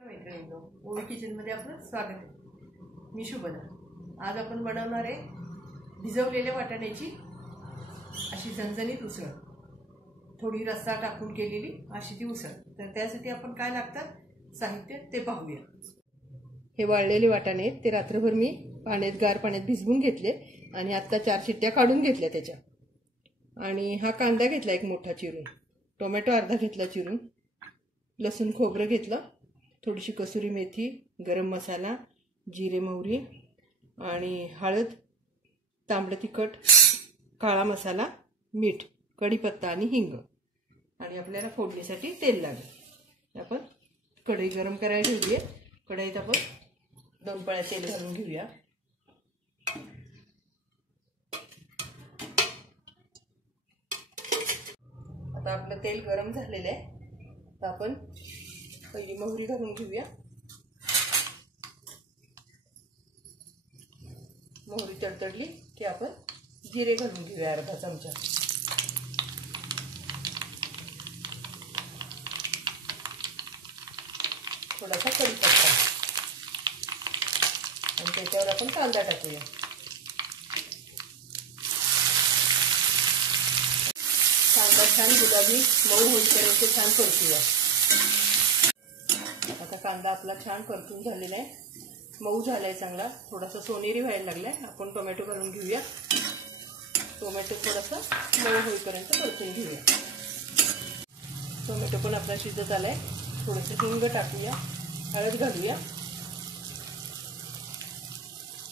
मैत्रिणींनो, ओवी किचनमध्ये आपलं स्वागत आहे। मी शुभदा। आज आपण बनवणार आहे भिजवलेल्या वाटाण्याची अशी झणझणीत उसळ, थोडी रस्सा टाकून केलेली अशी ती उसळ। तर त्यासाठी आपण काय लागतं साहित्य ते पाहूया। हे वाळलेले वाटाणे ते रात्रभर मी गार पाण्यात भिजवून घेतले आणि आता 4 शिट्ट्या काढून घेतल्या त्याच्या। आणि हा कांदा घेतला एक मोठा चिरून, टोमॅटो अर्धा घेतला चिरून, लसूण खोबरं घेतलं, थोडीशी कसुरी मेथी, गरम मसाला, जिरे मोहरी आणि हळद, तांबडं तिखट, काळा मसाला, मीठ, कढीपत्ता आणि हिंग। आणि आपल्याला फोडणीसाठी तेल लागेल। आपण कढई गरम करायला ठेवली आहे। कढईत आपण 2 पळ्या तेल घालून घेऊया। आता आपलं तेल गरम झालेलं आहे। तर आपण पहिली मोहरी घालून घेऊया। मोहरी तडतडली की आपण जिरे घालून घेऊया अर्धा चमचा। थोडासा कढीपत्ता आणि त्याच्यावर आपण कांदा टाकूया। कांदा छान गुलाबी मऊ होईपर्यंत छान परतूया। आता कांदा आपला छान परतून झालेला आहे, मऊ झालाय चांगला, थोडासा सोनेरी व्हायला लागलाय। आपण टोमॅटो घालून घेऊया। टोमॅटो थोडासा मऊ होईपर्यंत परतून घेऊया। टोमॅटो पण आपला शिजत आलाय। थोडंसं हिंग टाकूया, हळद घालूया,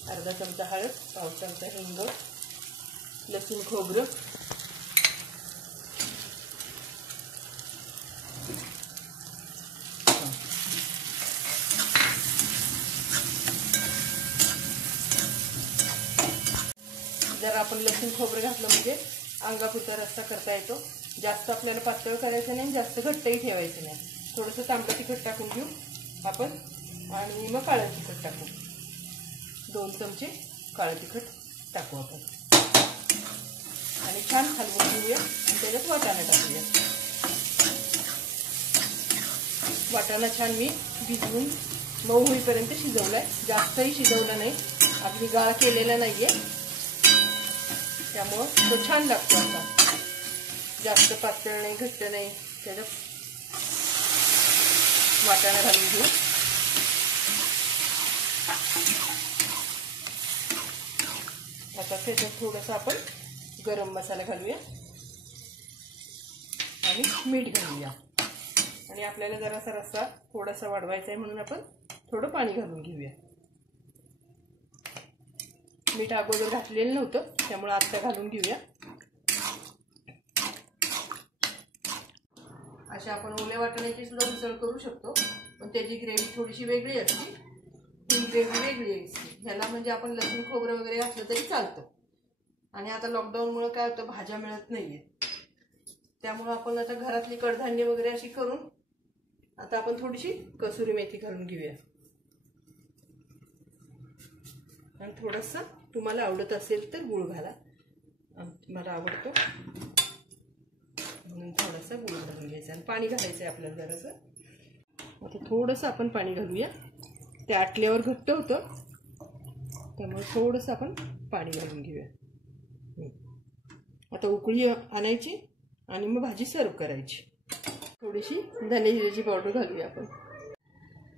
अर्धा चमचा हळद, पाव चमचा हिंग, लसूण खोबरं, जर आपण लसूण खोबरं घातलं म्हणजे अंगापुरता रस्सा करता येतो। जास्त आपल्याला पातळ करायचं नाही, जास्त घट्टही ठेवायचं नाही। थोडंसं तांबडं तिखट टाकून घेऊ आपण आणि मग काळं तिखट टाकू। 2 चमचे काळं तिखट टाकू आपण आणि छान हलवून घेऊया आणि त्याच्यात वाटाणा टाकूया। वाटाणा छान मी भिजवून मऊ होईपर्यंत शिजवलाय, जास्तही शिजवला नाही, अगदी गाळ केलेला नाहीये, त्यामुळे तो छान लागतो। आता जास्त पातळ नाही, घट्ट नाही, त्याच्यात वाटाणा घालून घेऊ। आता त्याच्यात थोडंसं आपण गरम मसाला घालूया आणि मीठ घालूया। आणि आपल्याला जरासा रस्सा थोडासा वाढवायचा आहे म्हणून आपण थोडं पाणी घालून घेऊया। मीठ अगोदर घातलेलं नव्हतं, त्यामुळे आता घालून घेऊया। अशा आपण ओल्या वाटाण्याची सुद्धा उसळ करू शकतो, पण त्याची ग्रेव्ही थोडीशी वेगळी असते, ही ग्रेव्ही वेगळी असते। ह्याला म्हणजे आपण लसूण खोबरं वगैरे घातलं तरी चालतं। आणि आता लॉकडाऊनमुळे काय होतं, भाज्या मिळत नाहीये, त्यामुळे आपण आता घरातली कडधान्य वगैरे अशी करून आता आपण थोडीशी कसुरी मेथी घालून घेऊया। आणि थोडंसं तुम्हाला आवडत असेल तर गूळ घाला, मला आवडतो म्हणून थोडासा गूळ घालून घ्यायचा आणि पाणी घालायचं आहे आपल्याला जरासं। आता थोडंसं आपण पाणी घालूया, ते आटल्यावर घट्ट होतं, त्यामुळे थोडंसं आपण पाणी घालून घेऊया। आता उकळी आणायची आणि मग भाजी सर्व करायची। थोडीशी धने जिऱ्याची पावडर घालूया आपण।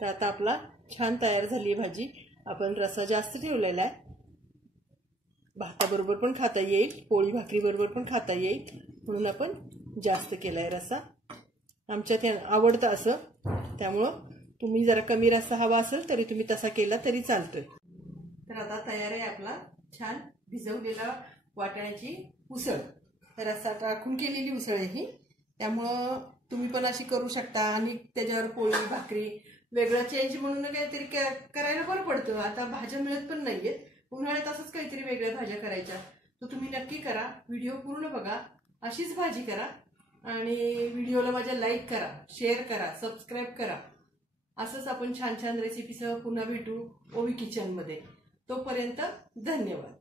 तर आता आपला छान तयार झाली आहे भाजी। आपण रस्सा जास्त ठेवलेला आहे, भाताबरोबर पण खाता येईल, पोळी भाकरी बरोबर पण खाता येईल, म्हणून आपण जास्त केलाय रस्सा। आमच्यात आवडतं असं, त्यामुळं तुम्ही जरा कमी रस्सा हवा असेल तरी तुम्ही तसा केला तरी चालतोय। तर आता तयार आहे आपला छान भिजवलेला वाटाण्याची उसळ। रस्सा टाकून केलेली उसळ आहे ही, त्यामुळं तुम्ही पण अशी करू शकता। आणि त्याच्यावर पोळी भाकरी वेगळं चेंज म्हणून काहीतरी करायला बरं पडतं। आता भाज्या मिळत पण नाहीयेत, उन्हाळ्यात असंच काहीतरी वेगळ्या भाज्या करायच्या, तर तुम्ही नक्की करा, व्हिडिओ पूर्ण बघा, अशीच भाजी करा आणि व्हिडिओला माझ्या लाईक करा, शेअर करा, सबस्क्राईब करा। असंच आपण छान छान रेसिपीसह पुन्हा भेटू ओवी किचनमध्ये। तोपर्यंत धन्यवाद।